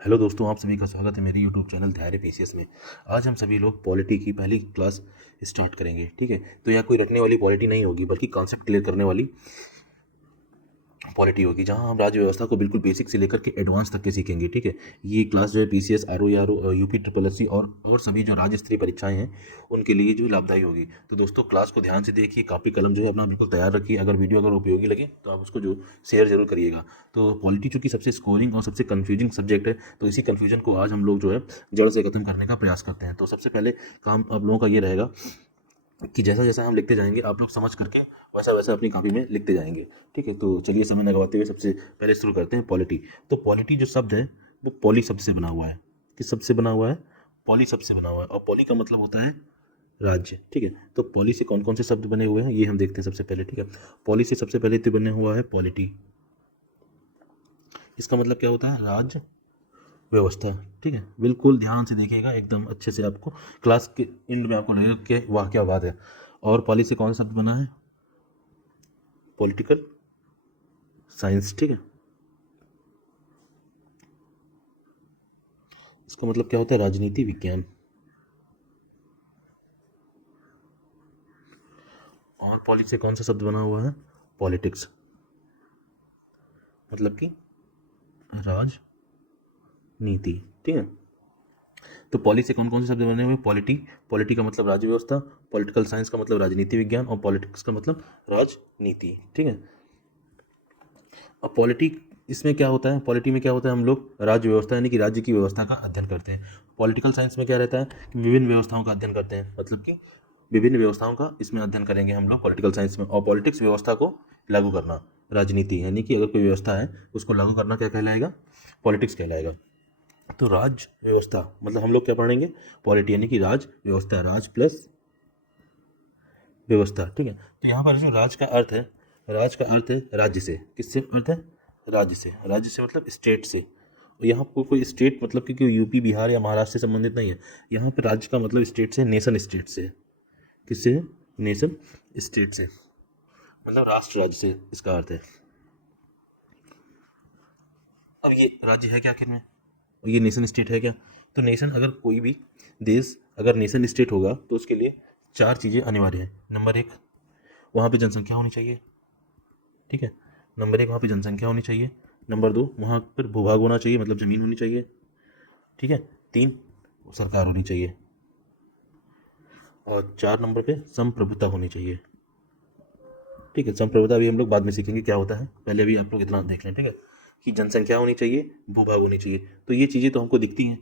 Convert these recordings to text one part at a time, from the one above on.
Hello दोस्तों, आप सभी का स्वागत है मेरे यूट्यूब चैनल धैर्य पीसीएस में। आज हम सभी लोग पॉलिटी की पहली क्लास स्टार्ट करेंगे। ठीक है, तो यह कोई रटने वाली पॉलिटी नहीं होगी, बल्कि कॉन्सेप्ट क्लियर करने वाली पॉलिटी होगी, जहां हम राज्य व्यवस्था को बिल्कुल बेसिक से लेकर के एडवांस तक के सीखेंगे। ठीक है, ये क्लास जो है PCS, RO, UP triple SC और सभी जो राज्य स्तरीय परीक्षाएं हैं उनके लिए जो लाभदायी होगी। तो दोस्तों, क्लास को ध्यान से देखिए, कॉपी कलम जो है अपना बिल्कुल तैयार रखिए। अगर वीडियो अगर उपयोगी लगे तो आप उसको जो शेयर जरूर करिएगा। तो पॉलिटी चूंकि सबसे स्कोरिंग और सबसे कन्फ्यूजिंग सब्जेक्ट है, तो इसी कन्फ्यूजन को आज हम लोग जो है जड़ से खत्म करने का प्रयास करते हैं। तो सबसे पहले काम आप लोगों का ये रहेगा कि जैसा जैसा हम लिखते जाएंगे आप लोग समझ करके वैसा वैसा अपनी कॉपी में लिखते जाएंगे। ठीक है, तो चलिए समय लगवाते हुए सबसे पहले शुरू करते हैं पॉलिटी। तो पॉलिटी जो शब्द है वो पॉली शब्द से बना हुआ है। किस शब्द से बना हुआ है? पॉली शब्द से बना हुआ है, और पॉली का मतलब होता है राज्य। ठीक है, तो पॉली से कौन कौन से शब्द बने हुए हैं ये हम देखते हैं सबसे पहले। ठीक है, पॉली से सबसे पहले तो बने हुआ है पॉलिटी। इसका मतलब क्या होता है? राज्य व्यवस्था। ठीक है, बिल्कुल ध्यान से देखिएगा, एकदम अच्छे से आपको क्लास के एंड में आपको लगेगा कि वाह क्या बात है। और पॉली से कौन सा शब्द बना है? Political science. ठीक है, इसका मतलब क्या होता है? राजनीति विज्ञान। और पॉली से कौन सा शब्द बना हुआ है? पॉलिटिक्स, मतलब कि राजनीति। ठीक है, तो पॉली से कौन कौन से शब्द बने हुए? पॉलिटी, पॉलिटी का मतलब राज्य व्यवस्था, पॉलिटिकल साइंस का मतलब राजनीति विज्ञान, और पॉलिटिक्स का मतलब राजनीति। ठीक है, अब पॉलिटी इसमें क्या होता है? पॉलिटी में क्या होता है? हम लोग राज्य व्यवस्था यानी कि राज्य की व्यवस्था का अध्ययन करते हैं। पॉलिटिकल साइंस में क्या रहता है? कि विभिन्न व्यवस्थाओं का अध्ययन करते हैं, मतलब कि विभिन्न व्यवस्थाओं का इसमें अध्ययन करेंगे हम लोग पॉलिटिकल साइंस में। और पॉलिटिक्स व्यवस्था को लागू करना, राजनीति यानी कि अगर कोई व्यवस्था है उसको लागू करना क्या कहलाएगा? पॉलिटिक्स कहलाएगा। तो राज्य व्यवस्था मतलब हम लोग क्या पढ़ेंगे? पॉलिटी यानी कि राज व्यवस्था, राज प्लस व्यवस्था। ठीक है, तो यहाँ पर जो राज का अर्थ है, राज का अर्थ है राज्य से। किससे अर्थ है? राज्य से। राज्य से मतलब स्टेट से। और यहाँ पर कोई स्टेट मतलब कि कोई यूपी बिहार या महाराष्ट्र से संबंधित नहीं है। यहाँ पे राज्य का मतलब स्टेट से, नेशन स्टेट से। किससे है? नेशन स्टेट से, मतलब राष्ट्र राज्य से इसका अर्थ है। अब ये राज्य है क्या आखिर में, और ये नेशन स्टेट है क्या? तो नेशन, अगर कोई भी देश अगर नेशन स्टेट होगा तो उसके लिए चार चीज़ें अनिवार्य हैं। नंबर एक, वहाँ पे जनसंख्या होनी चाहिए। ठीक है, नंबर एक, वहाँ पे जनसंख्या होनी चाहिए। नंबर दो, वहाँ पर भूभाग होना चाहिए, मतलब ज़मीन होनी चाहिए। ठीक है, तीन, सरकार होनी चाहिए। और चार नंबर पे संप्रभुता होनी चाहिए। ठीक है, संप्रभुता भी हम लोग बाद में सीखेंगे क्या होता है, पहले भी आप लोग इतना देख लें। ठीक है, कि जनसंख्या होनी चाहिए, भूभाग होनी चाहिए। तो ये चीज़ें तो हमको दिखती हैं,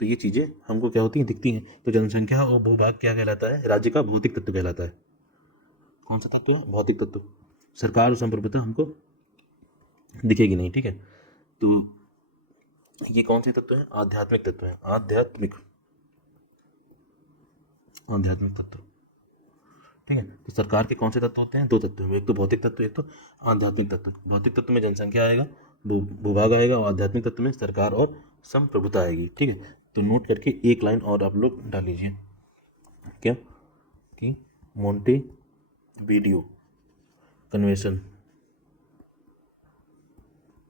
तो ये चीज़ें हमको क्या होती हैं? दिखती हैं। तो जनसंख्या और भूभाग क्या कहलाता है? राज्य का भौतिक तत्व कहलाता है। कौन सा तत्व है? भौतिक तत्व। सरकार और संप्रभुता हमको दिखेगी नहीं। ठीक है, तो ये कौन से तत्व हैं? आध्यात्मिक तत्व हैं। आध्यात्मिक, आध्यात्मिक तत्व। ठीक है, तो सरकार के कौन से तत्व होते हैं? दो तत्व हैं, एक तो भौतिक तत्व, एक तो आध्यात्मिक तत्व। भौतिक तत्व में जनसंख्या आएगा, भूभाग आएगा, और आध्यात्मिक तत्व में सरकार और संप्रभुता आएगी। ठीक है, तो नोट करके एक लाइन और आप लोग डाल लीजिए। क्या? कि मोंटे वीडियो कन्वेंशन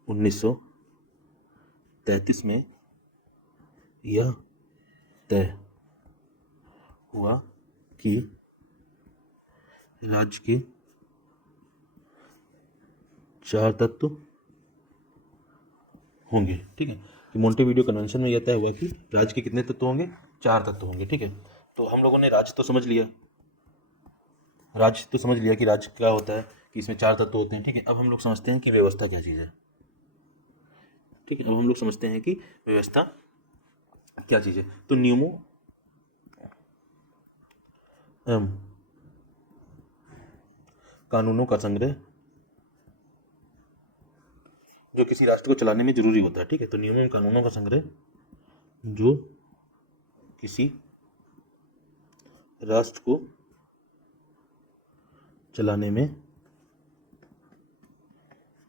1933 में यह तय हुआ कि राज्य के चार तत्व होंगे। ठीक है, कि मोंटेविडियो कन्वेंशन में यह तय हुआ कि राज्य के कितने तत्व होंगे? चार तत्व होंगे। ठीक है, तो हम लोगों ने राज्य तो समझ लिया, राज्य तो समझ लिया कि राज्य क्या होता है, कि इसमें चार तत्व होते हैं। ठीक है, अब हम लोग समझते हैं कि व्यवस्था क्या चीज़ है। ठीक है, अब हम लोग समझते हैं कि व्यवस्था क्या चीज़ है। तो नियमों एवं कानूनों का संग्रह जो किसी राष्ट्र को चलाने में जरूरी होता है। ठीक है, तो नियमों एवं कानूनों का संग्रह जो किसी राष्ट्र को चलाने में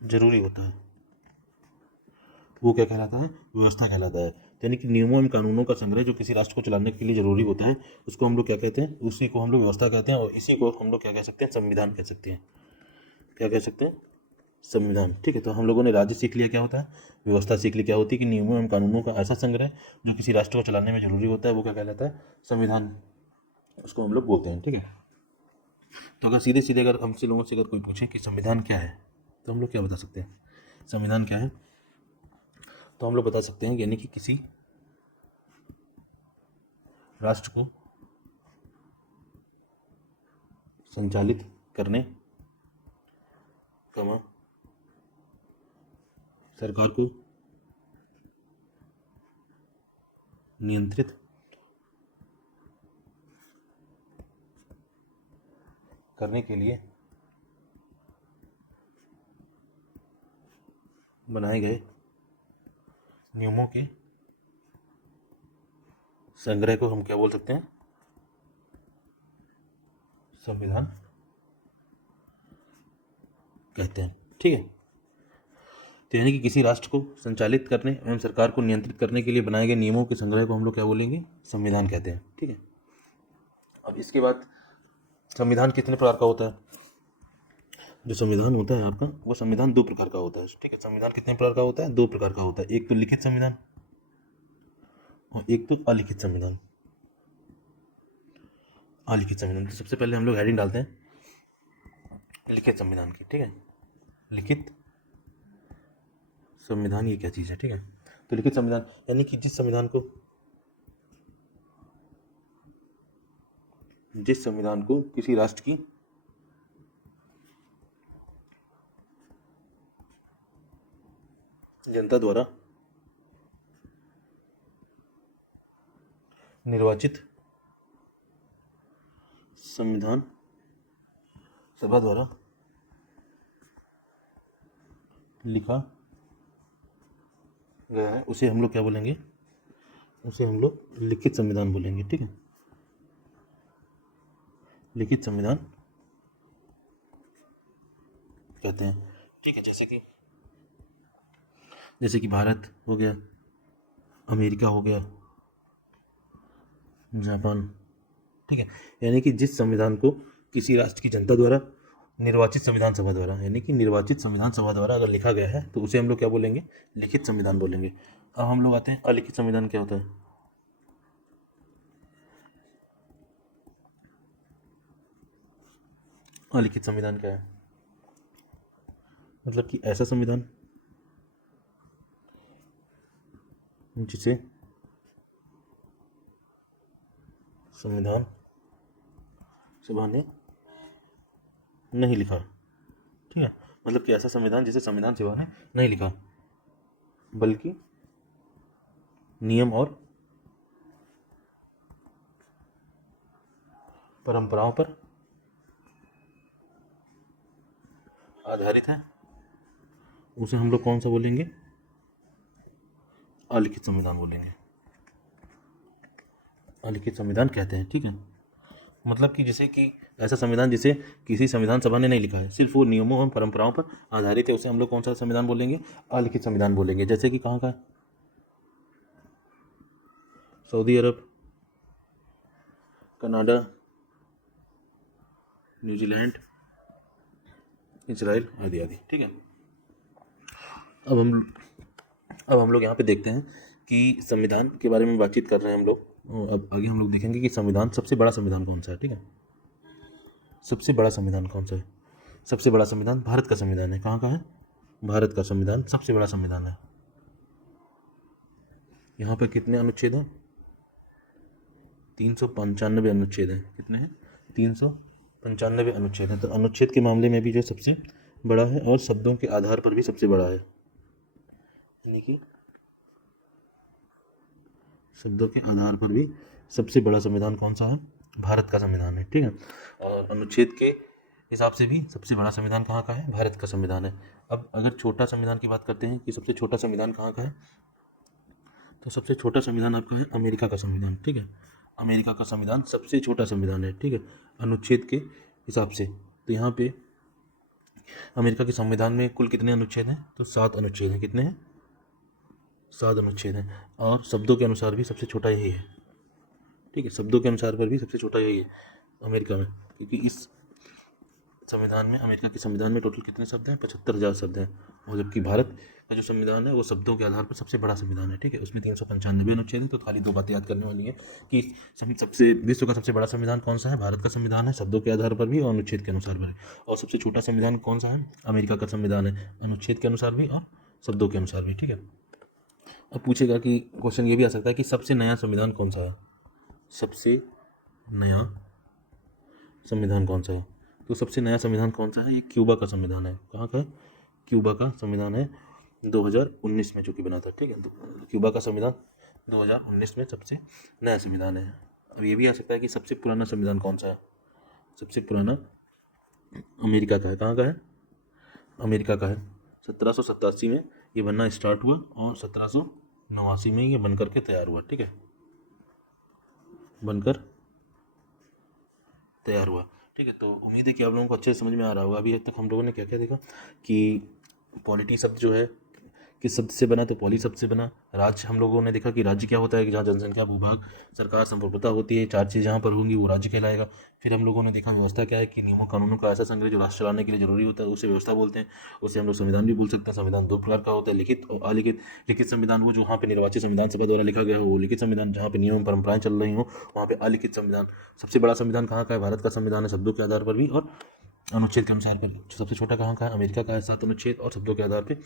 जरूरी होता है, वो क्या कहलाता है? व्यवस्था कहलाता है। यानी कि नियमों एवं कानूनों का संग्रह जो किसी राष्ट्र को चलाने के लिए जरूरी होता है, उसको हम लोग क्या कहते हैं? उसी को हम लोग व्यवस्था कहते हैं, और इसी को हम लोग क्या कह सकते हैं? संविधान कह सकते हैं। क्या कह सकते हैं? संविधान। ठीक है, तो हम लोगों ने राज्य सीख लिया क्या होता है, व्यवस्था सीख ली क्या होती है कि नियमों एवं कानूनों का ऐसा संग्रह जो किसी राष्ट्र को चलाने में जरूरी होता है, वो क्या कहलाता है, संविधान, उसको हम लोग बोलते हैं। ठीक है, तो अगर सीधे सीधे अगर हमसे लोगों से अगर कोई पूछे कि संविधान क्या है, तो हम लोग क्या बता सकते हैं, संविधान क्या है, तो हम लोग बता सकते हैं यानी कि किसी राष्ट्र को संचालित करने, कमा सरकार को नियंत्रित करने के लिए बनाए गए नियमों के संग्रह को हम क्या बोल सकते हैं, संविधान कहते हैं। ठीक है, तो यानी कि किसी राष्ट्र को संचालित करने एवं सरकार को नियंत्रित करने के लिए बनाए गए नियमों के संग्रह को हम लोग क्या बोलेंगे, संविधान कहते हैं। ठीक है, अब इसके बाद संविधान कितने प्रकार का होता है, जो संविधान होता है आपका, वो संविधान दो प्रकार का होता है। ठीक है, संविधान कितने प्रकार का होता है, दो प्रकार का होता है, एक तो लिखित संविधान और एक तो अलिखित संविधान। अलिखित संविधान, तो सबसे पहले हम लोग हेडिंग डालते हैं लिखित संविधान की। ठीक है, लिखित संविधान ये क्या चीज़ है। ठीक है, तो लिखित संविधान यानी कि जिस संविधान को किसी राष्ट्र की जनता द्वारा निर्वाचित संविधान सभा द्वारा लिखा गया है, उसे हम लोग क्या बोलेंगे, उसे हम लोग लिखित संविधान बोलेंगे। ठीक है, लिखित संविधान कहते हैं। ठीक है, जैसे कि भारत हो गया, अमेरिका हो गया, जापान। ठीक है, यानी कि जिस संविधान को किसी राष्ट्र की जनता द्वारा निर्वाचित संविधान सभा द्वारा, यानी कि निर्वाचित संविधान सभा द्वारा अगर लिखा गया है, तो उसे हम लोग क्या बोलेंगे, लिखित संविधान बोलेंगे। अब हम लोग आते हैं अलिखित संविधान क्या होता है। अलिखित संविधान क्या है, मतलब कि ऐसा संविधान जिसे संविधान सभा ने नहीं लिखा। ठीक है, मतलब कि ऐसा संविधान जिसे संविधान सभा ने नहीं लिखा, बल्कि नियम और परंपराओं पर आधारित है, उसे हम लोग कौन सा बोलेंगे, अलिखित संविधान बोलेंगे, अलिखित संविधान कहते हैं। ठीक है, मतलब कि जैसे कि ऐसा संविधान जिसे किसी संविधान सभा ने नहीं लिखा है, सिर्फ वो नियमों एवं परंपराओं पर आधारित है, उसे हम लोग कौन सा संविधान बोलेंगे, अलिखित संविधान बोलेंगे। जैसे कि कहाँ का, सऊदी अरब, कनाडा, न्यूजीलैंड, इजराइल आदि आदि। ठीक है, अब हम लोग यहाँ पे देखते हैं कि संविधान के बारे में बातचीत कर रहे हैं हम लोग। अब आगे हम लोग देखेंगे कि संविधान, सबसे बड़ा संविधान कौन सा है। ठीक है, सबसे बड़ा संविधान कौन सा है, सबसे बड़ा संविधान भारत का संविधान है। कहाँ का है, भारत का संविधान सबसे बड़ा संविधान है। यहाँ पर कितने अनुच्छेद हैं, 395 अनुच्छेद हैं। कितने हैं, 395 अनुच्छेद हैं। तो अनुच्छेद के मामले में भी जो सबसे बड़ा है, और शब्दों के आधार पर भी सबसे बड़ा है, यानी कि शब्दों के आधार पर भी सबसे बड़ा संविधान कौन सा है, भारत का संविधान है। ठीक है, और अनुच्छेद के हिसाब से भी सबसे बड़ा संविधान कहाँ का है, भारत का संविधान है। अब अगर छोटा संविधान की बात करते हैं कि सबसे छोटा संविधान कहाँ का है, तो सबसे छोटा संविधान आपका है अमेरिका का संविधान। ठीक है, अमेरिका का संविधान सबसे छोटा संविधान है। ठीक है, अनुच्छेद के हिसाब से। तो यहाँ पे अमेरिका के संविधान में कुल कितने अनुच्छेद हैं, तो 7 अनुच्छेद हैं। कितने हैं, 7 अनुच्छेद हैं, और शब्दों के अनुसार भी सबसे छोटा यही है। ठीक है, शब्दों के अनुसार पर भी सबसे छोटा यही है अमेरिका में, क्योंकि संविधान में, अमेरिका के संविधान में टोटल कितने शब्द हैं? 75,000 शब्द हैं। और जबकि भारत का जो संविधान है वो शब्दों के आधार पर सबसे बड़ा संविधान है, ठीक है। उसमें 395 अनुच्छेद है। तो खाली दो बातें याद करने वाली हैं कि सबसे विश्व का सबसे बड़ा संविधान कौन सा है? भारत का संविधान है, शब्दों के आधार पर भी और अनुच्छेद के अनुसार भी। और सबसे छोटा संविधान कौन सा है? अमेरिका का संविधान है, अनुच्छेद के अनुसार भी और शब्दों के अनुसार भी, ठीक है। अब पूछेगा कि क्वेश्चन ये भी आ सकता है कि सबसे नया संविधान कौन सा है? सबसे नया संविधान कौन सा है? तो सबसे नया संविधान कौन सा है? ये क्यूबा का संविधान है। कहाँ का है? क्यूबा का संविधान है, 2019 में जो कि बना था, ठीक है। तो क्यूबा का संविधान 2019 में सबसे नया संविधान है। अब ये भी आ सकता है कि सबसे पुराना संविधान कौन सा है? सबसे पुराना अमेरिका का है। कहाँ का है? अमेरिका का है। 1787 में ये बनना स्टार्ट हुआ और 1789 में ये बनकर के तैयार हुआ, ठीक है। बनकर तैयार हुआ, ठीक है। तो उम्मीद है कि आप लोगों को अच्छे से समझ में आ रहा होगा। अभी तक हम लोगों ने क्या क्या देखा कि पॉलिटी शब्द जो है किस शब्द से बना? तो पॉली शब्द से बना। राज्य हम लोगों ने देखा कि राज्य क्या होता है कि जहाँ जनसंख्या, भूभाग, सरकार, संप्रभुता होती है, चार चीज़ जहाँ पर होंगी वो राज्य कहलाएगा। फिर हम लोगों ने देखा व्यवस्था क्या है कि नियमों कानूनों का ऐसा संग्रह जो राष्ट्र चलाने के लिए जरूरी होता है उसे व्यवस्था बोलते हैं। उसे हम लोग संविधान भी बोल सकते हैं। संविधान दो प्रकार का होता है, लिखित और अलिखित। लिखित संविधान वो जो वहाँ पे निर्वाचित संविधान सभा द्वारा लिखा गया हो वो लिखित संविधान, जहाँ पे नियम परंपराएं चल रही हो वहाँ पे अलिखित संविधान। सबसे बड़ा संविधान कहाँ का है? भारत का संविधान है, शब्दों के आधार पर भी और अनुच्छेद के अनुसार पर। सबसे छोटा कहाँ का है? अमेरिका का है, 7 अनुच्छेद और शब्दों के आधार पर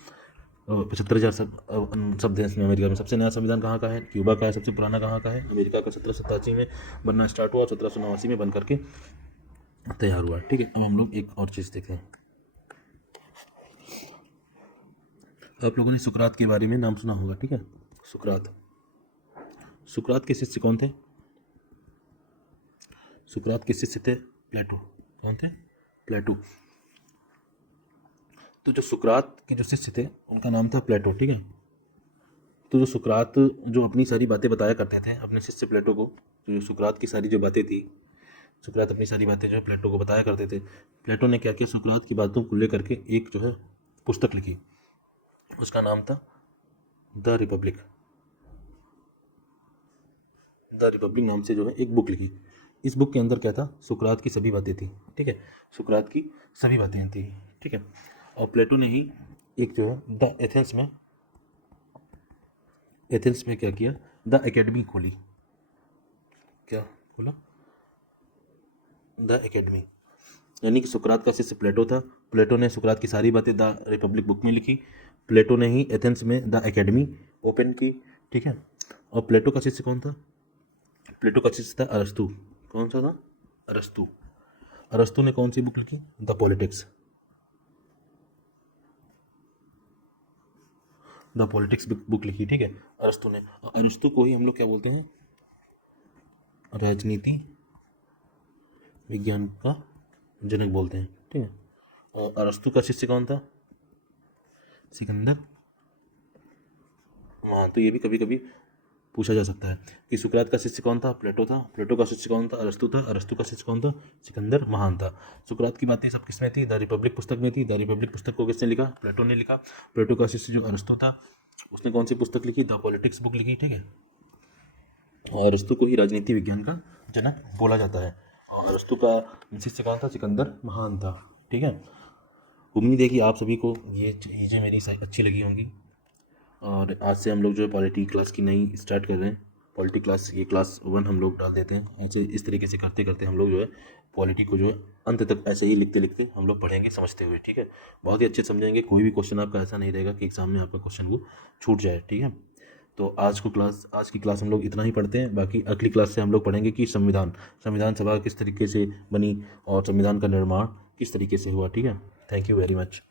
75,000 शब्द हैं इसमें। अमेरिका में सबसे नया संविधान कहाँ का है? क्यूबा का है। सबसे पुराना कहाँ का है? अमेरिका का। 1787 में बनना स्टार्ट हुआ और 1789 में बन करके तैयार हुआ, ठीक है। अब हम लोग एक और चीज़ देखें। आप लोगों ने सुकरात के बारे में नाम सुना होगा, ठीक है। सुकरात, सुकरात के शिष्य कौन थे? सुकरात के शिष्य थे प्लेटो। कौन थे? प्लेटो। तो जो सुकरात के जो शिष्य थे उनका नाम था प्लेटो, ठीक है। तो जो सुकरात जो अपनी सारी बातें बताया करते थे अपने शिष्य प्लेटो को, तो जो सुकरात की सारी जो बातें थी, सुकरात अपनी सारी बातें जो है प्लेटो को बताया करते थे। प्लेटो ने क्या किया? सुकरात की बातों को लेकर के एक जो है पुस्तक लिखी। उसका नाम था द रिपब्लिक। द रिपब्लिक नाम से जो है एक बुक लिखी। इस बुक के अंदर क्या था? सुकरात की सभी बातें थी, ठीक है। सुकरात की सभी बातें थी, ठीक है। और प्लेटो ने ही एक जो है द एथेंस में क्या किया? द एकेडमी खोली। क्या खोला? The academy. यानी कि सुकरात का शिष्य प्लेटो था। प्लेटो ने सुकरात की सारी बातें द रिपब्लिक बुक में लिखी। प्लेटो ने ही एथेंस में द एकेडमी ओपन की, ठीक है। और प्लेटो का शिष्य कौन था? प्लेटो का शिष्य था अरस्तु। कौन सा था? अरस्तु। अरस्तु ने कौन सी बुक लिखी? The politics. The politics book लिखी, ठीक है, अरस्तु ने। अरस्तु को ही हम लोग क्या बोलते हैं? राजनीति विज्ञान का जनक बोलते हैं, ठीक है। और अरस्तु का शिष्य कौन था? सिकंदर महान। तो ये भी कभी कभी पूछा जा सकता है कि सुकरात का शिष्य कौन था? प्लेटो था। प्लेटो का शिष्य कौन था? अरस्तु था। अरस्तु का शिष्य कौन था? सिकंदर महान था। सुकरात की बातें सब किसमें थी? द रिपब्लिक पुस्तक में थी। द रिपब्लिक पुस्तक को किसने लिखा? प्लेटो ने लिखा। प्लेटो का शिष्य जो अरस्तु था उसने कौन सी पुस्तक लिखी? द पॉलिटिक्स बुक लिखी, ठीक है। और अरस्तु को ही राजनीति विज्ञान का जनक बोला जाता है। और अरस्तु का शिष्य कौन था? सिकंदर महान था, ठीक है। उम्मीद है कि आप सभी को ये चीज़ें मेरी अच्छी लगी होंगी। और आज से हम लोग जो है पॉलिटी क्लास की नई स्टार्ट कर रहे हैं। पॉलिटी क्लास, ये क्लास 1 हम लोग डाल देते हैं। ऐसे इस तरीके से करते करते हम लोग जो है पॉलिटी को जो है अंत तक ऐसे ही लिखते लिखते हम लोग पढ़ेंगे समझते हुए, ठीक है। बहुत ही अच्छे समझेंगे। कोई भी क्वेश्चन आपका ऐसा नहीं रहेगा कि एग्जाम में आपका क्वेश्चन वो छूट जाए, ठीक है। तो आज की क्लास हम लोग इतना ही पढ़ते हैं। बाकी अगली क्लास से हम लोग पढ़ेंगे कि संविधान सभा किस तरीके से बनी और संविधान का निर्माण किस तरीके से हुआ, ठीक है। Thank you very much.